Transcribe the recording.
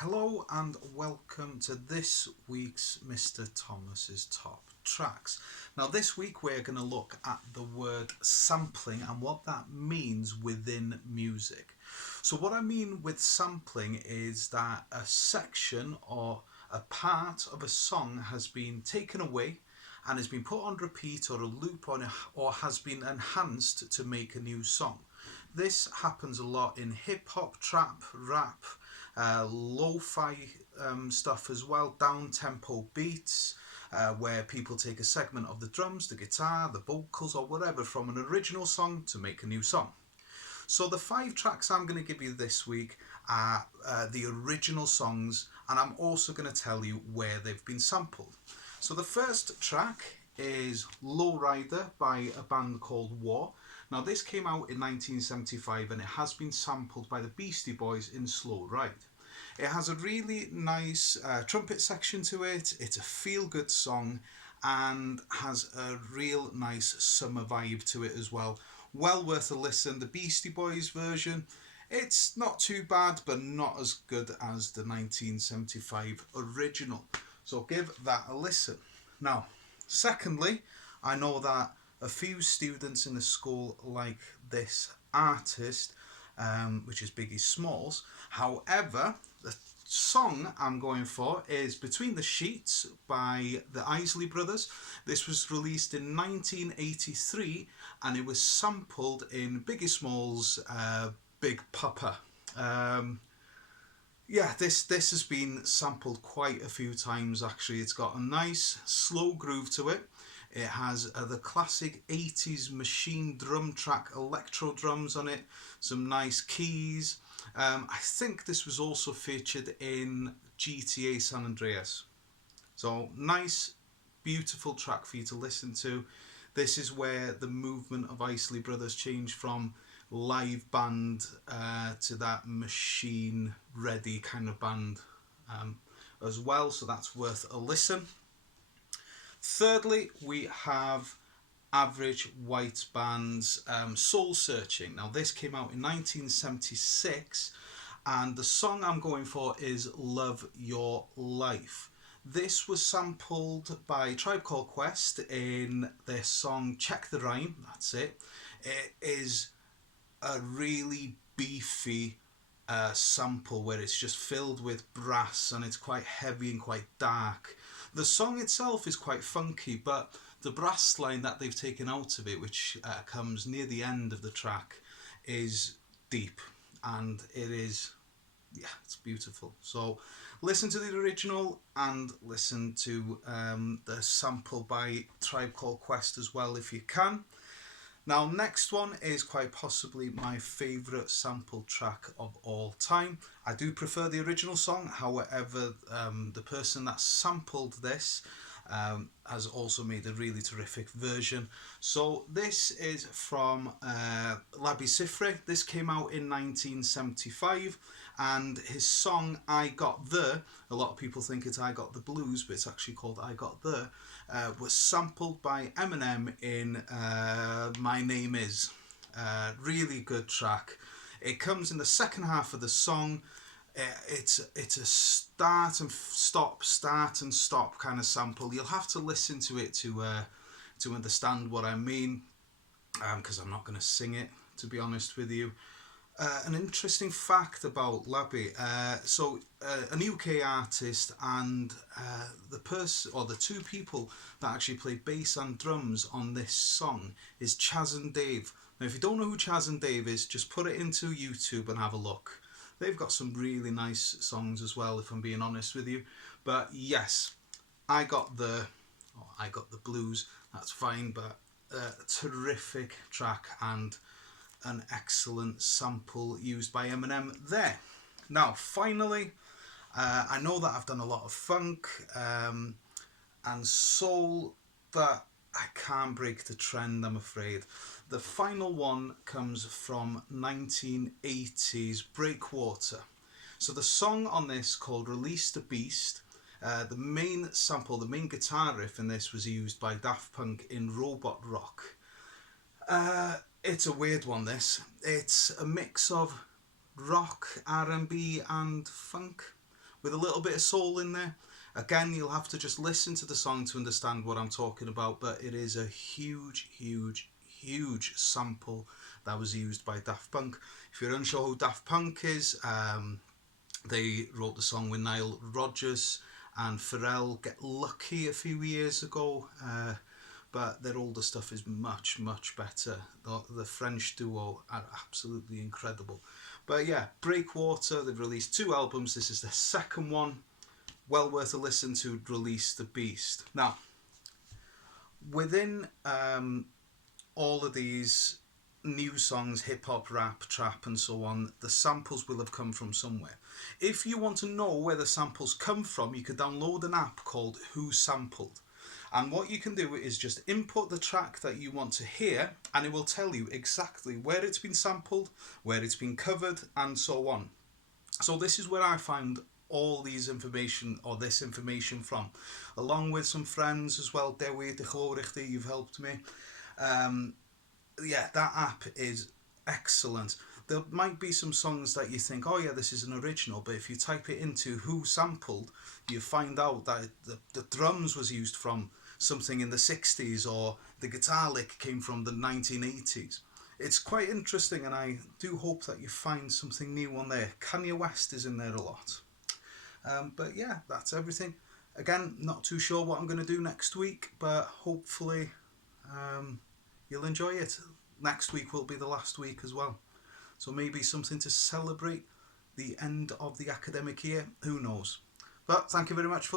Hello and welcome to this week's Mr. Thomas's Top Tracks. Now, this week we're going to look at the word sampling and what that means within music. So, what I mean with sampling is that a section or a part of a song has been taken away and has been put on repeat or a loop on or has been enhanced to make a new song. This happens a lot in hip hop, trap, rap, lo-fi stuff as well, down tempo beats, where people take a segment of the drums, the guitar, the vocals, or whatever from an original song to make a new song. So the 5 tracks I'm going to give you this week are the original songs, and I'm also going to tell you where they've been sampled. So the first track is Lowrider by a band called War. Now this came out in 1975 and it has been sampled by the Beastie Boys in Slow Ride. It has a really nice trumpet section to it, it's a feel-good song and has a real nice summer vibe to it as well. Well worth a listen. The Beastie Boys version, it's not too bad but not as good as the 1975 original. So give that a listen. Now, secondly, I know that a few students in the school like this artist, which is Biggie Smalls. However, the song I'm going for is Between the Sheets by the Isley Brothers. This was released in 1983 and it was sampled in Biggie Smalls' Big Papa. This has been sampled quite a few times actually. It's got a nice slow groove to it. It has the classic 80s machine drum track electro drums on it, some nice keys. I think this was also featured in GTA San Andreas. So nice, beautiful track for you to listen to. This is where the movement of Isley Brothers changed from live band to that machine ready kind of band as well, so that's worth a listen. Thirdly, we have Average White Band's Soul Searching. Now this came out in 1976 and the song I'm going for is Love Your Life. This was sampled by Tribe Called Quest in their song Check the Rhyme. That's it. It is a really beefy sample where it's just filled with brass and it's quite heavy and quite dark. The song itself is quite funky, but the brass line that they've taken out of it, which comes near the end of the track, is deep and it is, it's beautiful. So listen to the original and listen to the sample by Tribe Called Quest as well if you can. Now, next one is quite possibly my favourite sample track of all time. I do prefer the original song, however, the person that sampled this has also made a really terrific version. So this is from Labi Siffre. This came out in 1975 and his song I Got The, a lot of people think it's I Got The Blues, but it's actually called I Got The, was sampled by Eminem in My Name Is. Really good track. It comes in the second half of the song. It's a start and stop kind of sample. You'll have to listen to it to understand what I mean, because I'm not going to sing it, to be honest with you. An interesting fact about Labi, an UK artist, and the person or the two people that actually play bass and drums on this song is Chaz and Dave. Now if you don't know who Chaz and Dave is, just put it into YouTube and have a look. They've got some really nice songs as well, if I'm being honest with you. But yes, I Got the Blues, that's fine, but a terrific track and an excellent sample used by Eminem there. Now, finally, I know that I've done a lot of funk and soul, but I can't break the trend, I'm afraid. The final one comes from 1980s Breakwater. So the song on this called Release the Beast, the main sample, the main guitar riff in this was used by Daft Punk in Robot Rock. It's a weird one, this. It's a mix of rock, R&B and funk. with a little bit of soul in there. Again, you'll have to just listen to the song to understand what I'm talking about, but it is a huge, huge, huge sample that was used by Daft Punk. If you're unsure who Daft Punk is, they wrote the song with Nile Rodgers and Pharrell, Get Lucky, a few years ago. But their older stuff is much, much better. The French duo are absolutely incredible. But yeah, Breakwater, they've released 2 albums. This is the second one. Well worth a listen to Release the Beast. Now, within all of these new songs, hip hop, rap, trap, and so on, the samples will have come from somewhere. If you want to know where the samples come from, you could download an app called Who Sampled. And what you can do is just input the track that you want to hear, and it will tell you exactly where it's been sampled, where it's been covered, and so on. So this is where I find all these information, or this information, from, along with some friends as well. Dewi, Dichorichti, you've helped me. Yeah, that app is excellent. There might be some songs that you think, oh yeah, this is an original, but if you type it into Who Sampled, you find out that the drums was used from something in the 60s, or the guitar lick came from the 1980s. It's quite interesting, and I do hope that you find something new on there. Kanye West is in there a lot. But yeah, that's everything. Again, not too sure what I'm going to do next week, but hopefully you'll enjoy it. Next week will be the last week as well. So maybe something to celebrate the end of the academic year. Who knows? But thank you very much for